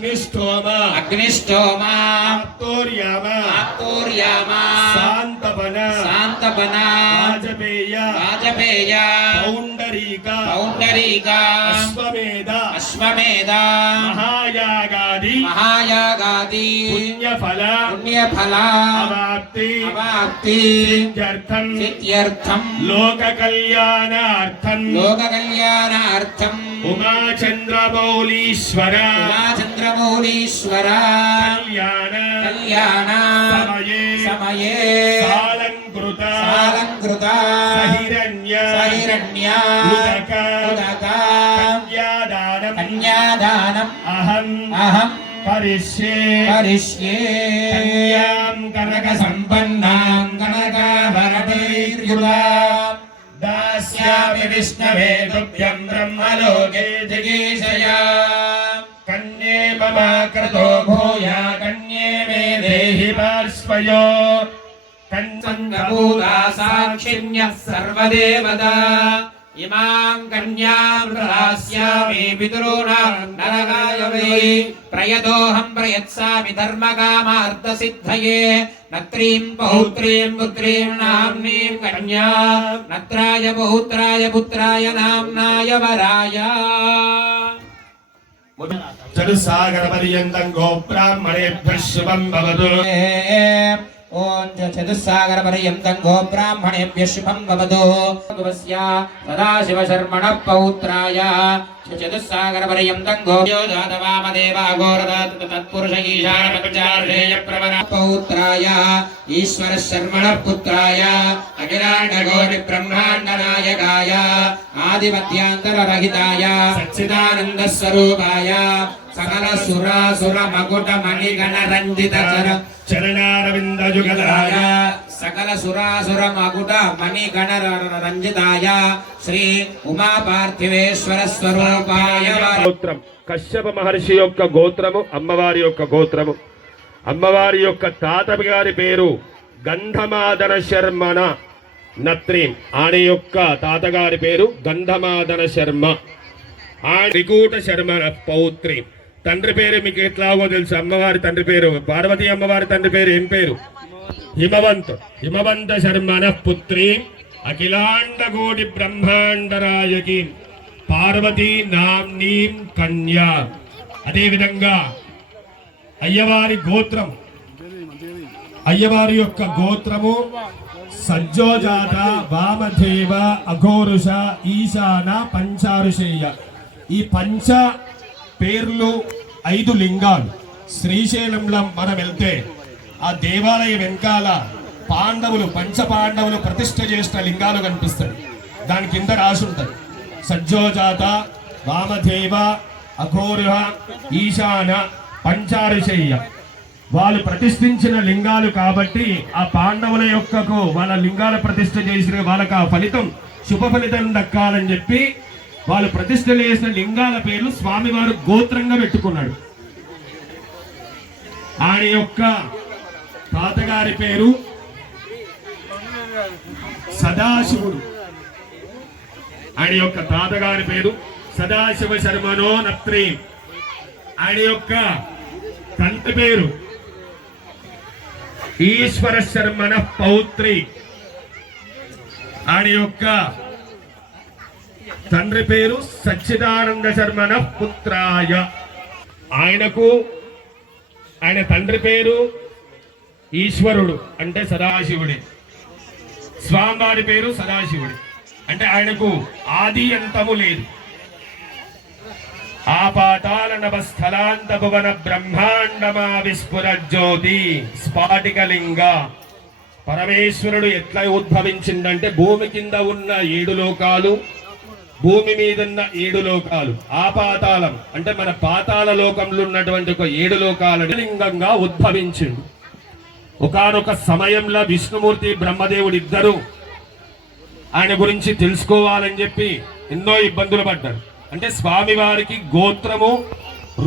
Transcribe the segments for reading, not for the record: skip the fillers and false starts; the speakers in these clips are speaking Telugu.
అగ్నిష్టోమ ఆప్తోర్యామ శాంతపన రాజపేయ పౌండరీక అశ్వమేధ మహాయాగాది పుణ్యఫల అవాప్తి సిద్ధ్యర్థం లోక కళ్యాణార్థం ఉమాచంద్రమౌళీశ్వర కళ్యాణ సమయే సాలంకృత సహిరణ్య కన్యాదానం అహం కరిష్యే కనక సంపన్నాం కనకాభరణైర్యుగాం దాస్యామి విష్ణవే తుభ్యం బ్రహ్మలోకే జిగీషయా కన్యే మమ క్రతో భూయా కన్యే మే దేహి పార్శ్వయో కన్సంగభూతా సాక్షిణ్యః సర్వదేవతా ఇమాం కన్యాం ప్రదాస్యామి పితॄణాం నరకాయ వై ప్రయతోహం ప్రయత్సామి ధర్మకామార్థసిద్ధయే నత్రీం పౌత్రీం పుత్రీం నామ్నీం కన్యా నత్రాయ పౌత్రాయ పుత్రాయ నామ్నాయ వరాయ. చతుస్సాగర పర్యంతం గోబ్రాహ్మణేభ్యః శుభం భవతు. ఓం చతుస్సాగర పర్యంతం గోబ్రాహ్మణేభ్యః శుభం భవతు. సదాశివ శర్మణ పౌత్రాయ చతుస్సాగర పర్యంతం గోయోజాతవామదేవాఘోరదత్పురుష ఈశాన పంచార్షేయ ప్రవర పౌత్రాయ ఈశ్వర శర్మణ పుత్రాయ అఖిలాండ కోటి బ్రహ్మాండ నాయకాయ ఆదిమధ్యాంతర రహితాయ సచ్చిదానంద స్వరూపాయ సకల సురాసుర మకుట మణిగణ రంజిత చరణారవింద జుగలాయ సకల సురాసుర మకుట మణిగణ రంజితాయ శ్రీ ఉమా పార్థివేశ్వర స్వరూపాయ. గోత్రం కశ్యప మహర్షి యొక్క గోత్రము, అమ్మవారి యొక్క గోత్రము. అమ్మవారి యొక్క తాత గారి పేరు గంధమాదన శర్మణ నత్రీం. ఆయన యొక్క తాతగారి పేరు గంధమాదన శర్మ. త్రికూట శర్మ పౌత్రి. తండ్రి పేరు మీకు ఎట్లాగో తెలుసు. అమ్మవారి తండ్రి పేరు పార్వతీ అమ్మవారి తండ్రి పేరు ఏం పేరు? హిమవంత శర్మణ పుత్రి అఖిలాండ కోటి బ్రహ్మాండరాయకి పార్వతీ నామ్నీం కన్యా. అదేవిధంగా అయ్యవారి గోత్రం, అయ్యవారి యొక్క గోత్రము సజ్జోజాత వామదేవ అఘోరుష ఈశాన పంచారుషేయ. ఈ పంచ పేర్లు 5 లింగాలు. శ్రీశైలంలో మనం వెళ్తే ఆ దేవాలయ వెనకాల పాండవులు, పంచ పాండవులు ప్రతిష్ఠ చేసిన లింగాలు కనిపిస్తాయి. దాని కింద రాసి ఉంటుంది సజ్జోజాత వామదేవ అఘోరుష ఈశాన పంచారుషేయ. వాళ్ళు ప్రతిష్ఠించిన లింగాలు కాబట్టి ఆ పాండవుల యొక్కకు వాళ్ళ లింగాల ప్రతిష్ఠ చేసిన వాళ్ళకి ఆ ఫలితం, శుభ ఫలితం దక్కాలని చెప్పి వాళ్ళు ప్రతిష్ఠ చేసిన లింగాల పేర్లు స్వామివారు గోత్రంగా పెట్టుకున్నాడు. ఆయన యొక్క తాతగారి పేరు సదాశివుడు. ఆయన యొక్క తాతగారి పేరు సదాశివ శర్మనో నత్రీ. ఆయన యొక్క తండ్రి పేరు ఈశ్వర శర్మణ పౌత్రి. ఆయన యొక్క తండ్రి పేరు సచ్చిదానంద శర్మణ పుత్రాయ. ఆయన తండ్రి పేరు ఈశ్వరుడు అంటే సదాశివుడి. స్వామివారి పేరు సదాశివుడి అంటే ఆయనకు ఆది అంతము లేదు. ఆపాతాల నభస్థలాంత భువన బ్రహ్మాండమా విస్ఫుర జ్యోతి స్ఫాటికలింగ. పరమేశ్వరుడు ఎట్లా ఉద్భవించిందంటే భూమి కింద ఉన్న 7 లోకాలు, భూమి మీదున్న 7 లోకాలు, ఆపాతాళం అంటే మన పాతాళ లోకంలో ఉన్నటువంటి ఒక 7 లోకాల లింగంగా ఉద్భవించిండు. ఒకానొక సమయంలో విష్ణుమూర్తి బ్రహ్మదేవుడు ఇద్దరు ఆయన గురించి తెలుసుకోవాలని చెప్పి ఎన్నో ఇబ్బందులు పడ్డారు. అంటే స్వామివారికి గోత్రము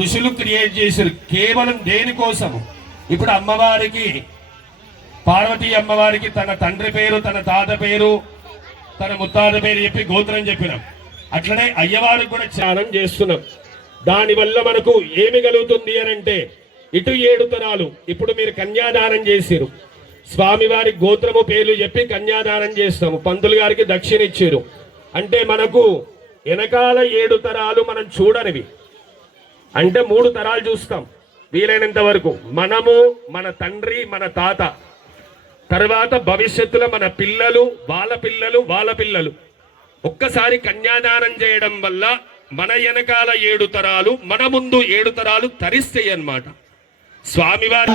ఋషులు క్రియేట్ చేశారు కేవలం దేనికోసము. ఇప్పుడు అమ్మవారికి, పార్వతీ అమ్మవారికి తన తండ్రి పేరు, తన తాత పేరు, తన ముత్తాత పేరు చెప్పి గోత్రం చెప్పినాం. అట్లనే అయ్యవారికి కూడా ధ్యానం చేస్తున్నాం. దానివల్ల మనకు ఏమి కలుగుతుంది అని అంటే ఇటు 7 తరాలు. ఇప్పుడు మీరు కన్యాదానం చేసిరు, స్వామివారి గోత్రము పేర్లు చెప్పి కన్యాదానం చేస్తాము, పంతులు గారికి దక్షిణ ఇచ్చారు అంటే మనకు వెనకాల 7 తరాలు మనం చూడనివి, అంటే 3 తరాలు చూస్తాం వీలైనంత వరకు. మనము, మన తండ్రి, మన తాత, తర్వాత భవిష్యత్తులో మన పిల్లలు, వాళ్ళ పిల్లలు. ఒక్కసారి కన్యాదానం చేయడం వల్ల మన వెనకాల 7 తరాలు, మన ముందు 7 తరాలు తరిస్తాయి అన్నమాట. స్వామివారి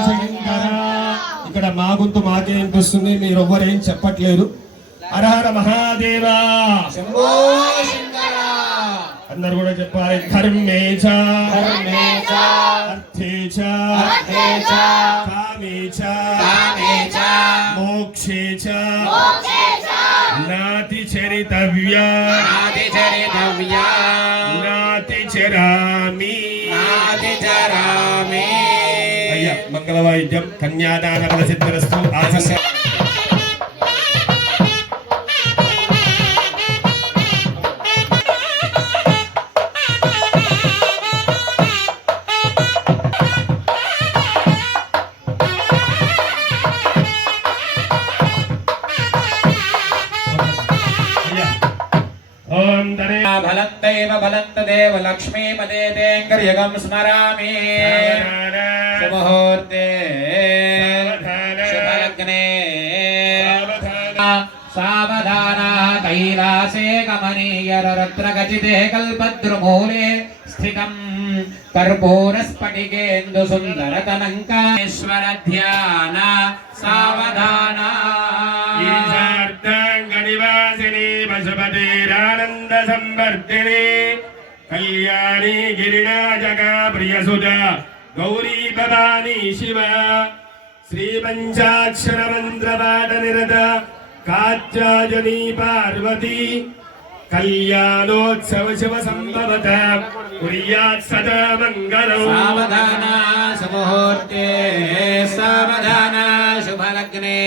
ఇక్కడ మా గొంతు మాకే వినిపిస్తుంది, మీరు ఎవ్వరేం చెప్పట్లేదు. హర హర మహాదేవా, శంభో శంకర. అందరు కూడా చెప్పాలి. ధర్మే చ అర్థే చ కామే చ మోక్షే చ నాతి చరితవ్యా నాతి చరామి. అయ్యా మంగళవాయిద్యం కన్యాదాన ఫల సిద్ధిరస్తు. ఆశస్య ఫలంతైవ ఫలంతదేవ లక్ష్మీపదేంకర్యగం స్మరామి. శుభముహూర్తే శుభలగ్నే సావధాన కైలాసే కమనీయరత్నగజితే కల్పద్రుమూలే స్థితం కర్పూరస్ఫటికేందు సుందరతనంకాశ్వర ధ్యాన సావధాన. ఈశార్ధాంగనివాసిని పశుపతిరానంద సంవర్ధిని కళ్యాణి గిరిరాజగా ప్రియసుత గౌరీ భవానీ శివ శ్రీ పంచాక్షర మంత్రపాఠ నిరత కాత్యాయనీ పార్వతీ కళ్యాణోత్సవ శివ సంభవత కుర్యాత్ సదా మంగళం. సావధాన సుముహూర్తే సావధాన శుభలగ్నే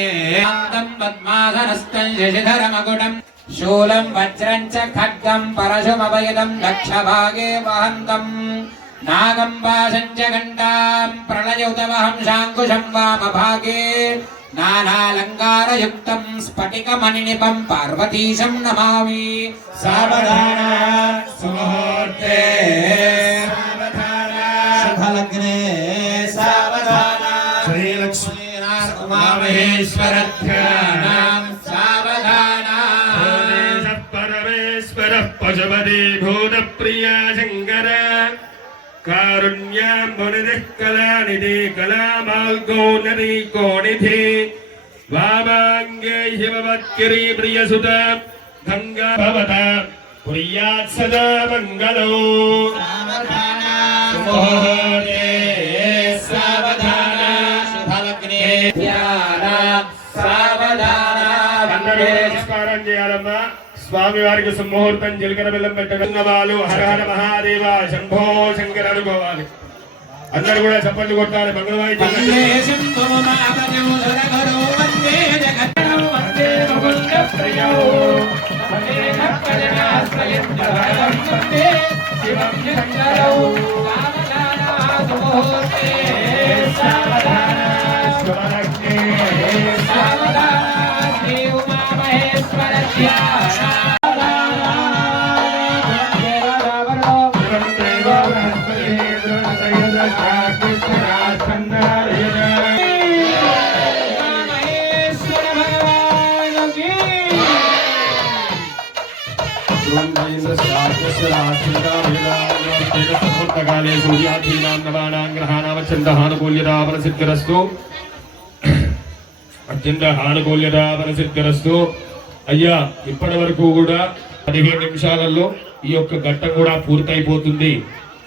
పద్మాసనస్థం శశిధరమకుటం శూలం వజ్రం చ ఖడ్గం పరశుమభయదం దక్షభాగే వహంతం నాగం వాసం చ ఘంటాం ప్రళయౌతవహం శాంకుశం వామభాగే నానాలంకారయుక్తం స్ఫటికమణినిపం పార్వతీశం నమామి. సావధాన సుముహూర్తే శుభలగ్నే సావధాన శ్రీలక్ష్మీ ఉమామహేశ్వర ధ్యానం సావధాన. పరమేశ్వర పశుపతి భూత ప్రియా శంకర కారుణ్యాం మునిధిః కళానిధి కళామాల్గో నదీ కోనిధి వామాంగే హిమవత్కిరీ ప్రియసుత గంగా భవత కుర్యాత్ సదా మంగళం. సుముహూర్తే సావధాన శుభలగ్నే ధ్యానం సావధాన. అందరూ నమస్కారం చేయాలమ్మా. స్వామి వారికి సుముహూర్తం జీలకర్ర బెల్లం పెట్టగలవాళ్ళు హర హర మహాదేవ శంభో శంకర అనుకోవాలి. అందరూ కూడా చప్పట్లు కొట్టాలి. మంగళవాయిద్యం కాలే సూర్యాధీనాం నవానాం గ్రహాణామచందహానుకూల్యతాపరసిద్ధిరస్తు. అత్యంత అయ్యా ఇప్పటి వరకు కూడా 15 నిమిషాలలో ఈ యొక్క ఘట్టం కూడా పూర్తయిపోతుంది.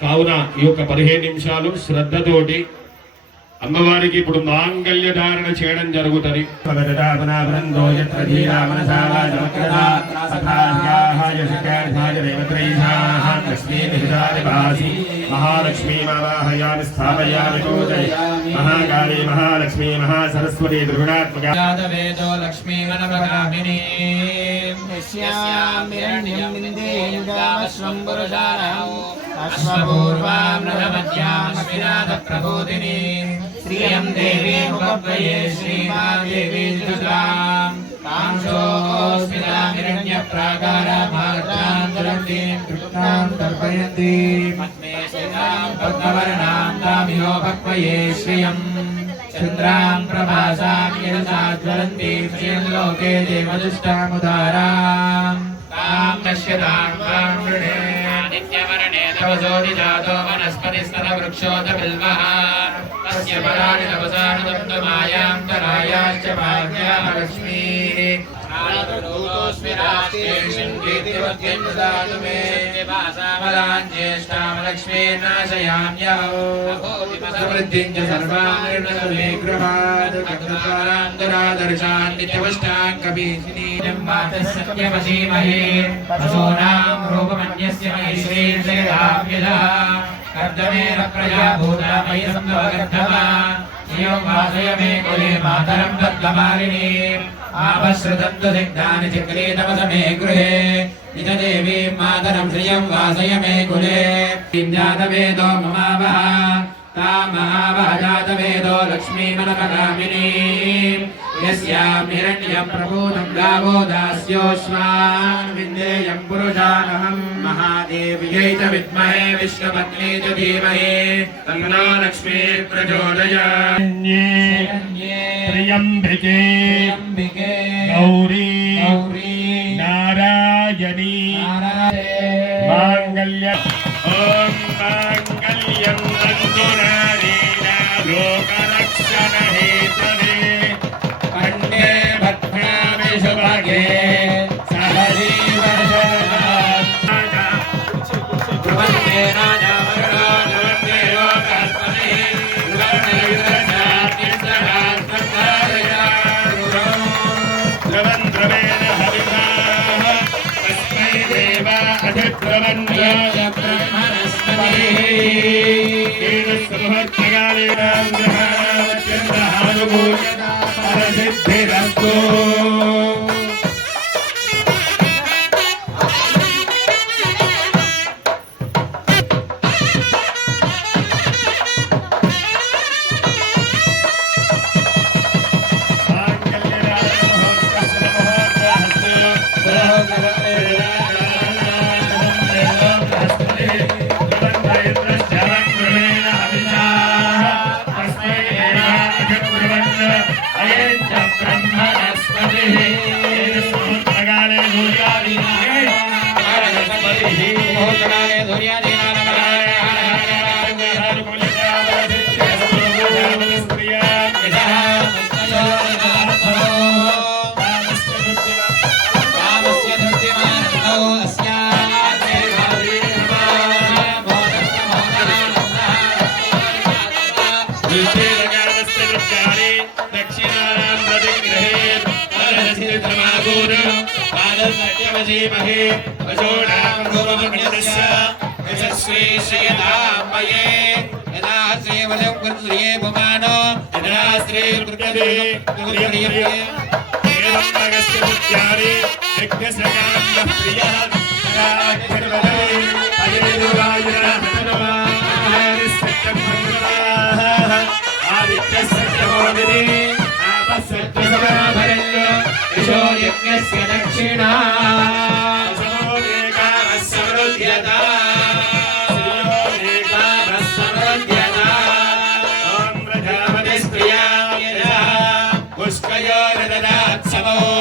కావున ఈ యొక్క 15 నిమిషాలు శ్రద్ధతోటి అమ్మవారికి ఇప్పుడు మాంగళ్య ధారణ చేయడం జరుగుతుంది. లక్ష్మీ महालक्ष्मीमावाहयामि स्थापयामि पूजयामि महाकाली महालक्ष्मी महासरस्वती त्रिगुणात्मका वेदो लक्ष्मी मनमगामिनी यस्यामिरण्यं विन्देयुगामश्वं पुरुषाणाम् अश्वपूर्वां नवमध्याम् अश्विनाथप्रबोधिनी श्रियं देवी मुखव्यये श्रीमादेवी दुर्गाम् कांशोऽस्मितामिरण्यप्राकारामार्गान्तरन्तीं कृष्णां तर्पयन्तीं पद्मेशितां पद्मवर्णां तामियो भक्वये श्रियम् चन्द्रां प्रभासां यदसाज्वलन्तीं श्रियं लोके देवदुष्टामुदारां तां नश्यतां तां वृणे नित्यवर्णे तवसोदिजातो वनस्पतिस्तनवृक्षोदबिल्वः तस्य फलानि तपसानुदन्तमायां तरायाश्च भाग्याः लक्ष्मीः आनन्दरूपोऽस्मि राष्ट्रेषुं कीर्तिवद्यं ददातु मे वासामलां ज्येष्ठां लक्ष्मीर्नाशयाम्यहो समृद्धिं च सर्वां निर्णतु मे गृहात् कन्दुकारान्तरादर्शान् नित्यवष्टां कपीशिनीं वातः सत्यमसीमहे पशूनां रूपमन्यस्य मयि श्रीर्जयदाम्यधः कर्दमेन प्रजा भूता मयि सम्भवगर्धमा धियो वासय मे कुले मातरं पद्ममालिनीम् आपश्रुतन्तु सिग्धानि चक्रे तपस मे गृहे निजदेवीं मातरं श्रियं वासय मे कुले किं जातवेदो ममावः तां महावः जातवेदो लक्ष्मीमनपगामिनीम् यस्यां हिरण्यं प्रपूतं गावो दास्योऽश्वान् विन्देयं पुरुषानहं महादेव्यै च विद्महे विष्णुपत्नी च धीमहि तन्नो लक्ष्मीः प्रचोदयात् त्र्यम्बिके गौरी नारायणी माङ्गल्य ॐ माङ्गल्यं तन्तुनारीण लोकरक्षणहेतवे कण्ठे भद्रामि शुभगे ध्रुवन्ते राजा वरुणो ध्रुवन्ते लोकास्पतिः द्रवेण हविषाः तस्मै देवा अधिद्रवन्य ब्रह्मणस्पतिः परसिद्धिरस्तु दक्षिणा पुष्कयो ददात् समो